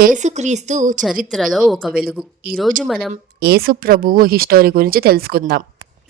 యేసుక్రీస్తు చరిత్రలో ఒక వెలుగు. ఈరోజు మనం యేసు ప్రభువు హిస్టరీ గురించి తెలుసుకుందాం.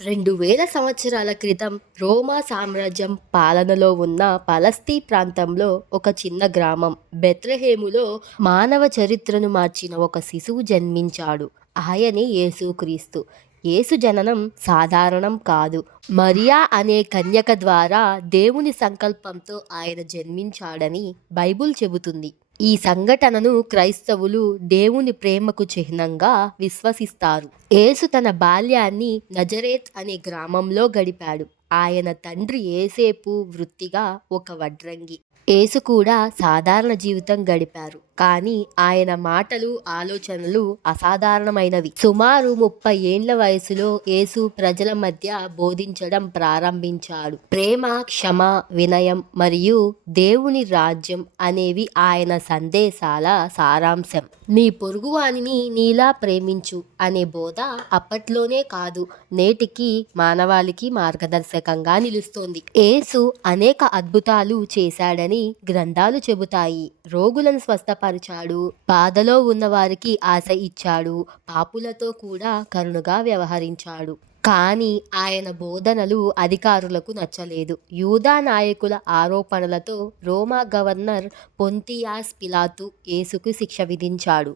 2000 సంవత్సరాల క్రితం రోమా సామ్రాజ్యం పాలనలో ఉన్న పలస్తీ ప్రాంతంలో ఒక చిన్న గ్రామం బెత్లెహేములో మానవ చరిత్రను మార్చిన ఒక శిశువు జన్మించాడు. ఆయనే యేసుక్రీస్తు. యేసు జననం సాధారణం కాదు. మరియా అనే కన్యక ద్వారా దేవుని సంకల్పంతో ఆయన జన్మించాడని బైబిల్ చెబుతుంది. ఈ సంఘటనను క్రైస్తవులు దేవుని ప్రేమకు చిహ్నంగా విశ్వసిస్తారు. యేసు తన బాల్యాన్ని నజరేత్ అనే గ్రామంలో గడిపాడు. ఆయన తండ్రి యేసేపు వృత్తిగా ఒక వడ్రంగి. యేసు కూడా సాధారణ జీవితం గడిపారు. కానీ ఆయన మాటలు, ఆలోచనలు అసాధారణమైనవి. సుమారు 30 ఏండ్ల వయసులో యేసు ప్రజల మధ్య బోధించడం ప్రారంభించాడు. ప్రేమ, క్షమ, వినయం మరియు దేవుని రాజ్యం అనేవి ఆయన సందేశాల సారాంశం. నీ పొరుగువానిని నీలా ప్రేమించు అనే బోధ అప్పట్లోనే కాదు, నేటికి మానవాళికి మార్గదర్శకంగా నిలుస్తోంది. యేసు అనేక అద్భుతాలు చేశాడని గ్రంథాలు చెబుతాయి. రోగులను స్వస్థపరిచాడు, బాధలో ఉన్న వారికి ఆశ ఇచ్చాడు, పాపులతో కూడా కరుణగా వ్యవహరించాడు. కానీ ఆయన బోధనలు అధికారులకు నచ్చలేదు. యూదా నాయకుల ఆరోపణలతో రోమా గవర్నర్ పొంతియాస్ పిలాతు యేసుకు శిక్ష విధించాడు.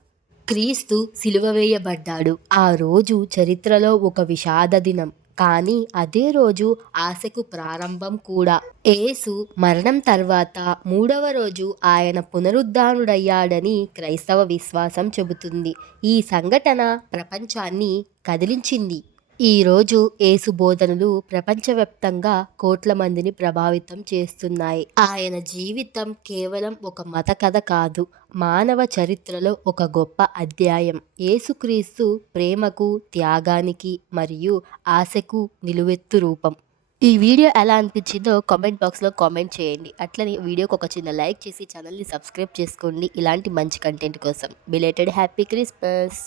క్రీస్తు సిలువ వేయబడ్డాడు. ఆ రోజు చరిత్రలో ఒక విషాద దినం. కానీ అదే రోజు ఆశకు ప్రారంభం కూడా. యేసు మరణం తర్వాత 3వ రోజు ఆయన పునరుద్ధానుడయ్యాడని క్రైస్తవ విశ్వాసం చెబుతుంది. ఈ సంఘటన ప్రపంచాన్ని కదిలించింది. ఈరోజు యేసు బోధనలు ప్రపంచవ్యాప్తంగా కోట్ల మందిని ప్రభావితం చేస్తున్నాయి. ఆయన జీవితం కేవలం ఒక మత కథ కాదు, మానవ చరిత్రలో ఒక గొప్ప అధ్యాయం. యేసుక్రీస్తు ప్రేమకు, త్యాగానికి మరియు ఆశకు నిలువెత్తు రూపం. ఈ వీడియో ఎలా అనిపించిందో కామెంట్ బాక్స్లో కామెంట్ చేయండి. అట్లనే వీడియోకి ఒక చిన్న లైక్ చేసి ఛానల్ని సబ్స్క్రైబ్ చేసుకోండి. ఇలాంటి మంచి కంటెంట్ కోసం. Belated happy Christmas.